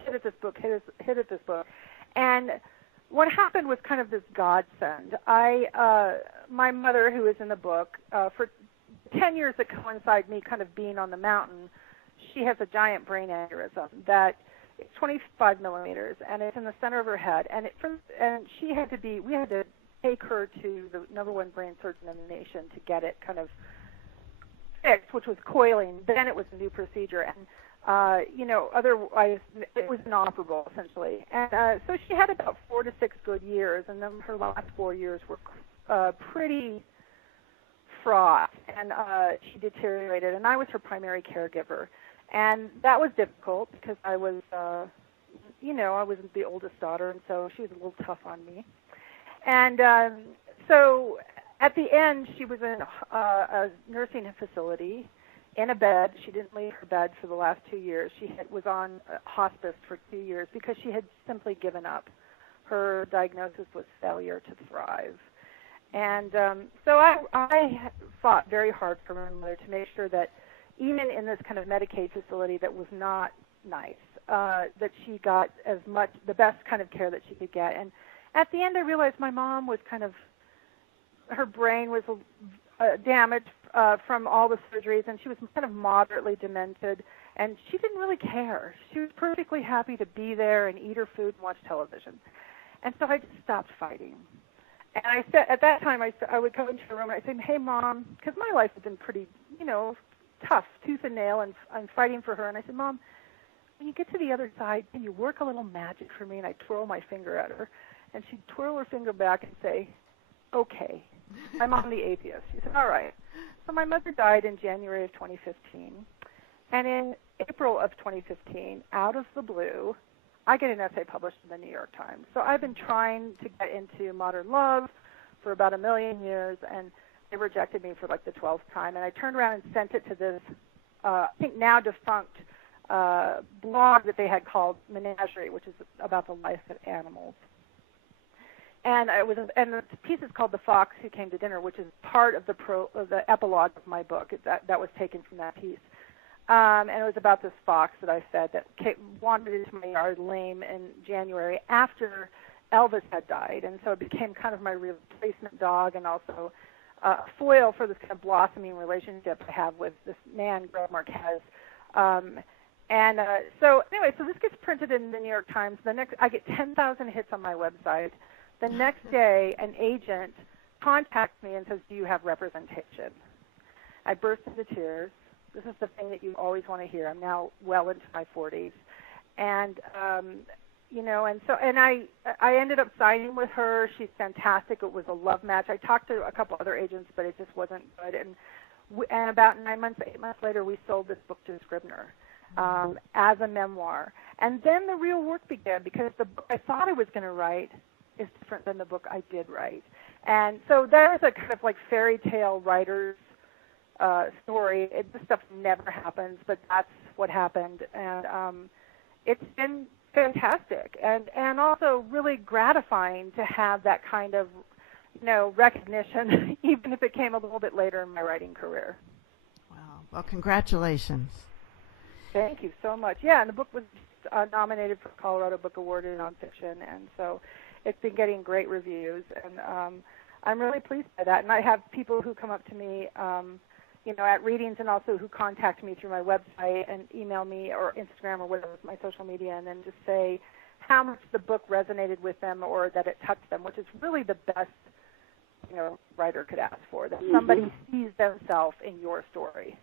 And what happened was kind of this godsend. My mother, who is in the book, for 10 years that coincide me kind of being on the mountain, she has a giant brain aneurysm that is 25 millimeters, and it's in the center of her head. And we had to take her to the #1 brain surgeon in the nation to get it kind of fixed, which was coiling, then it was a new procedure. And otherwise it was inoperable, essentially. And so she had about 4 to 6 good years, and then her last 4 years were pretty fraught, and she deteriorated. And I was her primary caregiver. And that was difficult because I was, I was the oldest daughter, and so she was a little tough on me. And so at the end, she was in a nursing facility in a bed. She didn't leave her bed for the last 2 years. She was on hospice for 2 years because she had simply given up. Her diagnosis was failure to thrive. And so I fought very hard for my mother to make sure that even in this kind of Medicaid facility that was not nice, that she got the best kind of care that she could get. And at the end, I realized my mom was her brain was damaged from all the surgeries, and she was kind of moderately demented, and she didn't really care. She was perfectly happy to be there and eat her food and watch television. And so I just stopped fighting. And I said, at that time, I would go into her room and I'd say, "Hey, Mom," because my life had been pretty, tough, tooth and nail, and I'm fighting for her. And I said, "Mom, when you get to the other side, can you work a little magic for me?" And I'd twirl my finger at her, and she'd twirl her finger back and say, "Okay, I'm on the atheist." She said, "All right." So my mother died in January of 2015. And in April of 2015, out of the blue, I get an essay published in the New York Times. So I've been trying to get into modern love for about 1 million years, and they rejected me for like the 12th time. And I turned around and sent it to this, I think now defunct, blog that they had called Menagerie, which is about the life of animals. And the piece is called "The Fox Who Came to Dinner," which is part of the epilogue of my book. That was taken from that piece. And it was about this fox that I fed that wandered into my yard lame in January after Elvis had died. And so it became kind of my replacement dog, and also a foil for this kind of blossoming relationship I have with this man, Greg Marquez. So this gets printed in the New York Times. I get 10,000 hits on my website. The next day, an agent contacts me and says, "Do you have representation?" I burst into tears. This is the thing that you always want to hear. I'm now well into my 40s. And, I ended up signing with her. She's fantastic. It was a love match. I talked to a couple other agents, but it just wasn't good. And about 8 months later, we sold this book to Scribner as a memoir. And then the real work began, because the book I thought I was going to write is different than the book I did write. And so there's a kind of like fairy tale writer's story. This stuff never happens, but that's what happened. And it's been fantastic and also really gratifying to have that kind of, recognition, even if it came a little bit later in my writing career. Wow. Well, congratulations. Thank you so much. Yeah, and the book was nominated for Colorado Book Award in nonfiction, and so it's been getting great reviews, and I'm really pleased by that. And I have people who come up to me, at readings, and also who contact me through my website and email me or Instagram or whatever, my social media, and then just say how much the book resonated with them or that it touched them, which is really the best, writer could ask for, that somebody sees themselves in your story.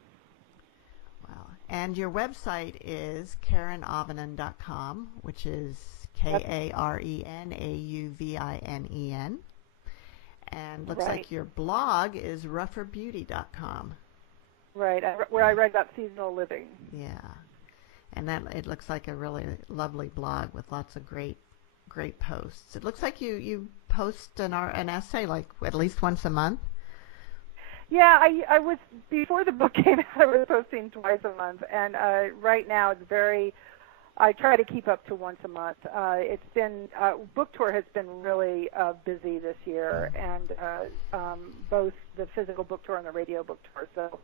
Wow. And your website is KarenAuvinen.com, which is KarenAuvinen. And looks like your blog is rougherbeauty.com. Right, where I write about seasonal living. Yeah. And it looks like a really lovely blog with lots of great posts. It looks like you post an essay like at least once a month. Yeah, I was, before the book came out, I was posting twice a month, and right now it's I try to keep up to once a month. It's been, book tour has been really busy this year, and both the physical book tour and the radio book tour. So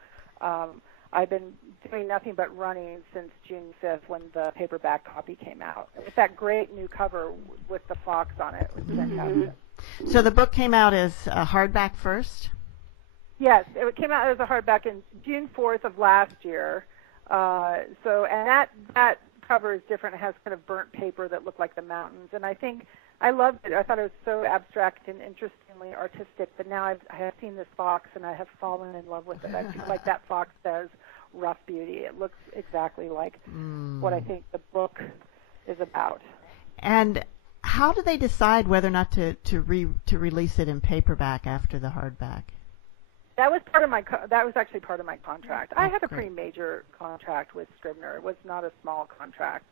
I've been doing nothing but running since June 5th when the paperback copy came out. With that great new cover with the fox on it. It was fantastic. So the book came out as a hardback first? Yes, it came out as a hardback in June 4th of last year. And that cover is different. It has kind of burnt paper that looked like the mountains, and I think I loved it. I thought it was so abstract and interestingly artistic. But now I have seen this fox, and I have fallen in love with it. I feel like that fox says rough beauty. It looks exactly like what I think the book is about. And how do they decide whether or not to release it in paperback after the hardback? That was actually part of my contract. I had a great. pretty major contract with Scribner. It was not a small contract.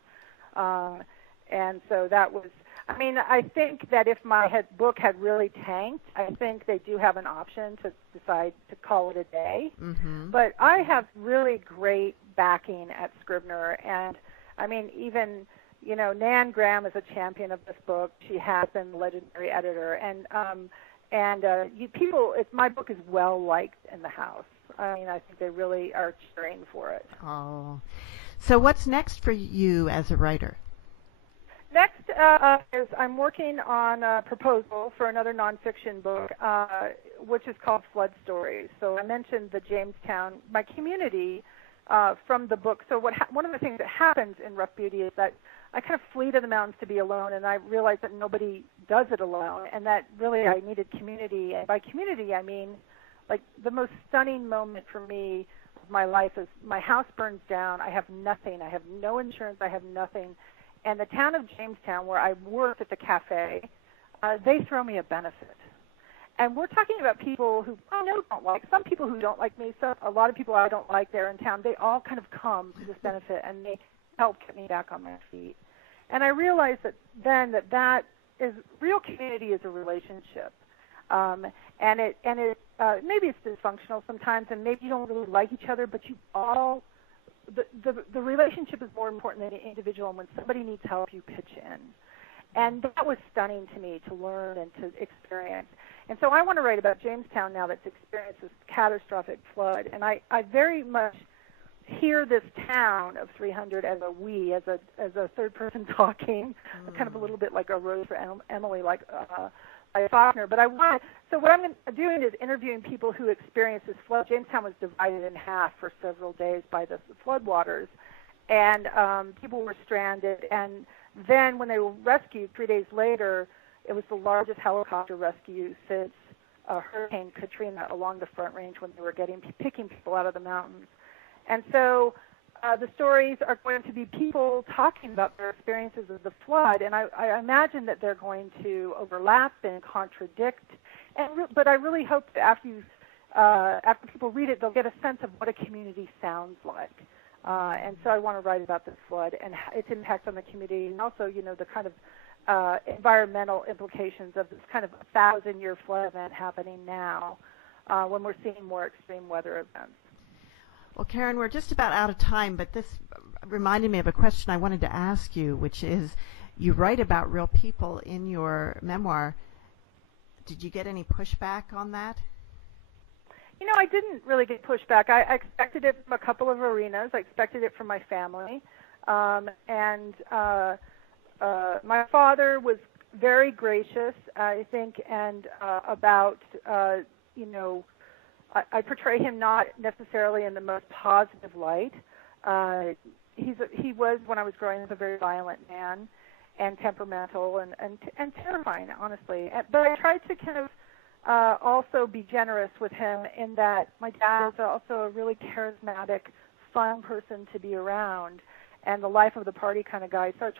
And so that was, I mean, I think that if my book had really tanked, I think they do have an option to decide to call it a day. Mm-hmm. But I have really great backing at Scribner. And, I mean, even, you know, Nan Graham is a champion of this book. She has been the legendary editor. My book is well liked in the house. I mean, I think they really are cheering for it. Oh, so what's next for you as a writer? Next is I'm working on a proposal for another nonfiction book, which is called Flood Stories. So I mentioned the Jamestown, my community, from the book. So one of the things that happens in Rough Beauty is that I kind of flee to the mountains to be alone, and I realize that nobody does it alone, and that really I needed community. And by community, I mean, like, the most stunning moment for me of my life is my house burns down. I have nothing. I have no insurance. I have nothing. And the town of Jamestown, where I worked at the cafe, they throw me a benefit. And we're talking about people who I know don't like, some people who don't like me, so a lot of people I don't like there in town. They all kind of come to this benefit, and they help get me back on my feet. And I realized that is real community is a relationship. And it maybe it's dysfunctional sometimes, and maybe you don't really like each other, but you all the relationship is more important than the individual. And when somebody needs help, you pitch in. And that was stunning to me to learn and to experience. And so I want to write about Jamestown now that's experienced this catastrophic flood. And I very much hear this town of 300 as a we, as a third person talking, kind of a little bit like a Rose for Emily, like Faulkner. But so what I'm doing is interviewing people who experienced this flood. Jamestown was divided in half for several days by the floodwaters, and people were stranded. And then when they were rescued 3 days later, it was the largest helicopter rescue since Hurricane Katrina along the Front Range, when they were picking people out of the mountains. And so the stories are going to be people talking about their experiences of the flood, and I imagine that they're going to overlap and contradict. But I really hope that after people read it, they'll get a sense of what a community sounds like. And so I want to write about this flood and its impact on the community, and also, you know, the kind of environmental implications of this kind of 1,000-year flood event happening now, when we're seeing more extreme weather events. Well, Karen, we're just about out of time, but this reminded me of a question I wanted to ask you, which is, you write about real people in your memoir. Did you get any pushback on that? You know, I didn't really get pushback. I expected it from a couple of arenas. I expected it from my family. And my father was very gracious, I think, and about, you know, I portray him not necessarily in the most positive light. He was, when I was growing up, a very violent man and temperamental and terrifying, honestly. But I tried to kind of also be generous with him in that my dad is also a really charismatic, fun person to be around and the life of the party kind of guy. So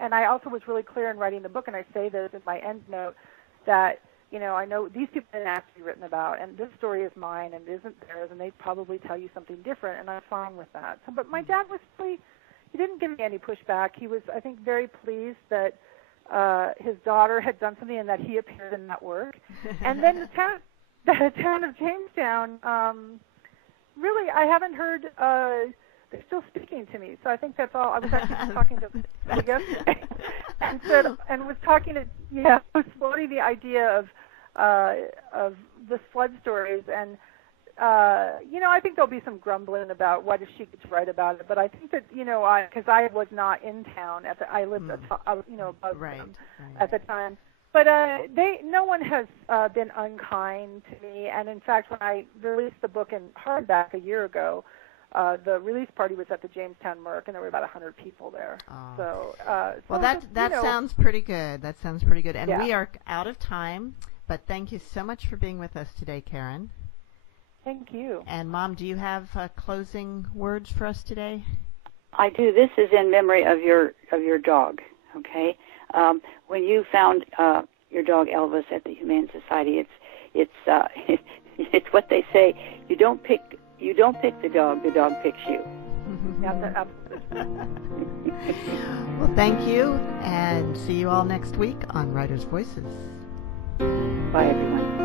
and I also was really clear in writing the book, and I say this in my end note, that, you know, I know these people didn't ask to be written about, and this story is mine and it isn't theirs, and they'd probably tell you something different, and I'm fine with that. So, but my dad was really, he didn't give me any pushback. He was, I think, very pleased that his daughter had done something and that he appeared in that work. And then the town of Jamestown, really, I haven't heard, they're still speaking to me. So I think that's all. I was actually talking to them yesterday and was talking to, was floating the idea of the flood stories. And, you know, I think there'll be some grumbling about what if she gets right about it. But I think that, you know, because I was not in town I lived, you know, above them at the time. But no one has been unkind to me. And in fact, when I released the book in hardback a year ago, The release party was at the Jamestown Merc, and there were about 100 people there. Oh. So, well, that sounds pretty good. That sounds pretty good. And yeah. We are out of time, but thank you so much for being with us today, Karen. Thank you. And Mom, do you have closing words for us today? I do. This is in memory of your dog. Okay, when you found your dog Elvis at the Humane Society, it's what they say. You don't pick the dog picks you. Well, thank you, and see you all next week on Writers' Voices. Bye, everyone.